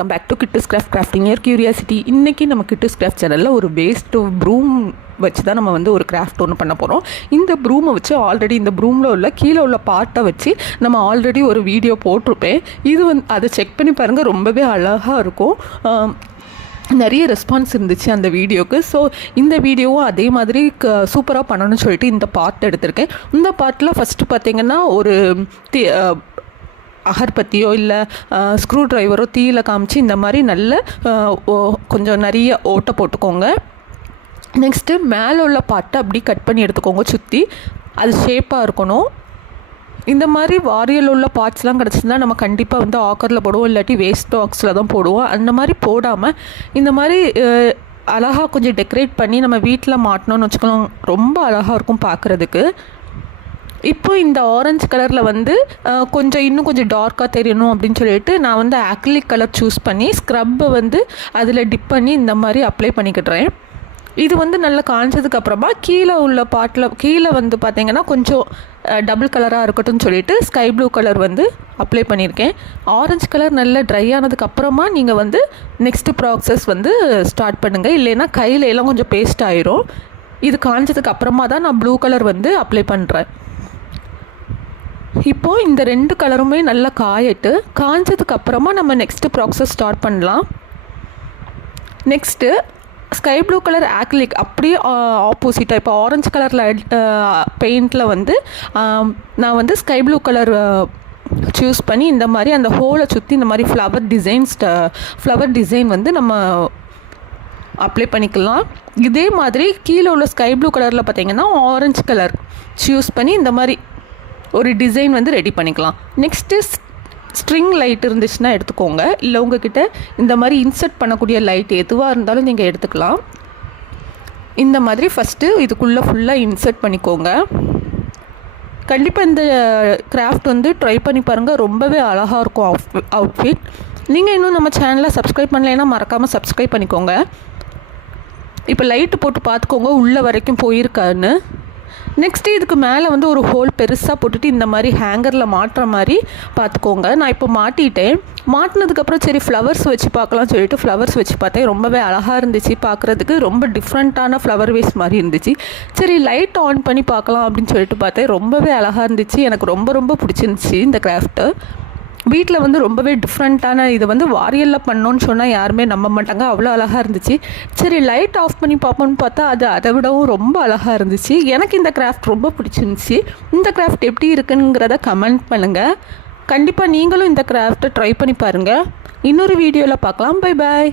Welcome back to kids crafting year curiosity. இன்றைக்கி நம்ம கிட்டஸ் craft சேனலில் ஒரு வேஸ்ட் ப்ரூம் வச்சு தான் நம்ம வந்து ஒரு கிராஃப்ட் ஒன்று பண்ண போகிறோம். இந்த ப்ரூமை வச்சு ஆல்ரெடி இந்த ப்ரூமில் உள்ள கீழே உள்ள பார்ட்டை வச்சு நம்ம ஆல்ரெடி ஒரு வீடியோ போட்டிருப்பேன். இது வந்து அதை செக் பண்ணி பாருங்கள், ரொம்பவே அழகாக இருக்கும். நிறைய ரெஸ்பான்ஸ் இருந்துச்சு அந்த வீடியோவுக்கு. ஸோ இந்த வீடியோவும் அதே மாதிரி சூப்பராக பண்ணணும்னு சொல்லிட்டு இந்த பார்ட் எடுத்திருக்கேன். இந்த பார்ட்டில் ஃபஸ்ட்டு பார்த்திங்கன்னா ஒரு அகர்பத்தியோ இல்லை ஸ்க்ரூ ட்ரைவரோ தீயில் காமிச்சு இந்த மாதிரி நல்ல கொஞ்சம் நிறைய ஓட்டை போட்டுக்கோங்க. நெக்ஸ்ட்டு மேலே உள்ள பார்ட்டை அப்படி கட் பண்ணி எடுத்துக்கோங்க, சுற்றி அது ஷேப்பாக இருக்கணும். இந்த மாதிரி வாரியல் உள்ள பார்ட்ஸ்லாம் கிடச்சிருந்தா நம்ம கண்டிப்பாக வந்து ஆக்கரில் போடுவோம், இல்லாட்டி வேஸ்ட் பாக்ஸில் தான் போடுவோம். அந்த மாதிரி போடாமல் இந்த மாதிரி அழகாக கொஞ்சம் டெக்கரேட் பண்ணி நம்ம வீட்டில் மாட்டணும்னு வச்சுக்கலாம், ரொம்ப அழகாக இருக்கும் பார்க்குறதுக்கு. இப்போ இந்த ஆரஞ்சு கலரில் வந்து இன்னும் கொஞ்சம் டார்க்காக தெரியணும் அப்படின்னு சொல்லிட்டு நான் வந்து ஆக்ரிலிக் கலர் சூஸ் பண்ணி ஸ்க்ரப்பை வந்து அதில் டிப் பண்ணி இந்த மாதிரி அப்ளை பண்ணிக்கிட்டுறேன். இது வந்து நல்லா காய்ச்சதுக்கப்புறமா கீழே உள்ள பாட்டில் கீழே வந்து பார்த்திங்கன்னா கொஞ்சம் டபுள் கலராக இருக்கட்டும்னு சொல்லிட்டு ஸ்கை ப்ளூ கலர் வந்து அப்ளை பண்ணியிருக்கேன். ஆரஞ்சு கலர் நல்லா ட்ரை ஆனதுக்கப்புறமா நீங்கள் வந்து நெக்ஸ்ட்டு ப்ராசஸ் வந்து ஸ்டார்ட் பண்ணுங்கள், இல்லைன்னா கையில் எல்லாம் கொஞ்சம் பேஸ்ட் ஆயிரும். இது காய்ச்சதுக்கு அப்புறமா தான் நான் ப்ளூ கலர் வந்து அப்ளை பண்ணுறேன். இப்போது இந்த ரெண்டு கலருமே நல்லா காய்ச்சதுக்கு அப்புறமா நம்ம நெக்ஸ்ட்டு ப்ராசஸ் ஸ்டார்ட் பண்ணலாம். Next sky blue colour acrylic அப்படியே ஆப்போசிட்டாக இப்போ ஆரஞ்சு கலரில் பெயிண்டில் வந்து நான் வந்து ஸ்கை ப்ளூ கலர் சூஸ் பண்ணி இந்த மாதிரி அந்த ஹோலை சுற்றி இந்த மாதிரி ஃப்ளவர் டிசைன் வந்து நம்ம அப்ளை பண்ணிக்கலாம். இதே மாதிரி கீழே உள்ள ஸ்கை ப்ளூ கலரில் பார்த்திங்கன்னா ஆரஞ்சு கலர் சூஸ் பண்ணி இந்த மாதிரி ஒரு டிசைன் வந்து ரெடி பண்ணிக்கலாம். நெக்ஸ்ட்டு ஸ்ட்ரிங் லைட் இருந்துச்சுன்னா எடுத்துக்கோங்க, இல்லை உங்ககிட்ட இந்த மாதிரி இன்சர்ட் பண்ணக்கூடிய லைட் எதுவாக இருந்தாலும் நீங்கள் எடுத்துக்கலாம். இந்த மாதிரி ஃபஸ்ட்டு இதுக்குள்ளே ஃபுல்லாக இன்சர்ட் பண்ணிக்கோங்க. கண்டிப்பாக இந்த கிராஃப்ட் வந்து ட்ரை பண்ணி பாருங்கள், ரொம்பவே அழகாக இருக்கும் அவுட்ஃபிட். நீங்கள் இன்னும் நம்ம சேனலை சப்ஸ்கிரைப் பண்ணலைன்னா மறக்காமல் சப்ஸ்கிரைப் பண்ணிக்கோங்க. இப்போ லைட்டு போட்டு பார்த்துக்கோங்க உள்ளே வரைக்கும் போயிருக்கான்னு. நெக்ஸ்ட்டு இதுக்கு மேலே வந்து ஒரு ஹோல் பெருசாக போட்டுட்டு இந்த மாதிரி ஹேங்கரில் மாட்டுற மாதிரி பார்த்துக்கோங்க. நான் இப்போ மாட்டினதுக்கப்புறம் சரி ஃப்ளவர்ஸ் வச்சு பார்க்கலாம்னு சொல்லிட்டு ஃப்ளவர்ஸ் வச்சு பார்த்தேன். ரொம்பவே அழகாக இருந்துச்சு பார்க்குறதுக்கு, ரொம்ப டிஃப்ரெண்ட்டான ஃப்ளவர் வேஸ் மாதிரி இருந்துச்சு. சரி லைட் ஆன் பண்ணி பார்க்கலாம் அப்படின்னு சொல்லிட்டு பார்த்தேன். ரொம்பவே அழகாக இருந்துச்சு, எனக்கு ரொம்ப ரொம்ப பிடிச்சிருந்துச்சி இந்த கிராஃப்ட்டு. வீட்டில் வந்து ரொம்பவே டிஃப்ரெண்ட்டான இதை வந்து வாரியலில் பண்ணோன்னு சொன்னால் யாருமே நம்ப மாட்டாங்க, அவ்வளோ அழகாக இருந்துச்சு. சரி லைட் ஆஃப் பண்ணி பார்ப்போன்னு பார்த்தா அது அதை விடவும் ரொம்ப அழகாக இருந்துச்சு. எனக்கு இந்த கிராஃப்ட் ரொம்ப பிடிச்சிருந்துச்சி. இந்த கிராஃப்ட் எப்படி இருக்குங்கிறத கமெண்ட் பண்ணுங்கள். கண்டிப்பாக நீங்களும் இந்த கிராஃப்ட்டை ட்ரை பண்ணி பாருங்கள். இன்னொரு வீடியோவில் பார்க்கலாம். Bye bye.